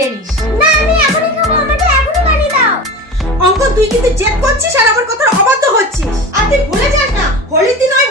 খেয়ে নিস। না আমি এখনই খাবো, আমাকে এখনই বানিয়ে দাও। অঙ্ক তুই কিন্তু জেদ করছিস আর আমার কথার অবাধ্য হচ্ছিস। আর তুই ভুলে যাস না হোলির দিন ওই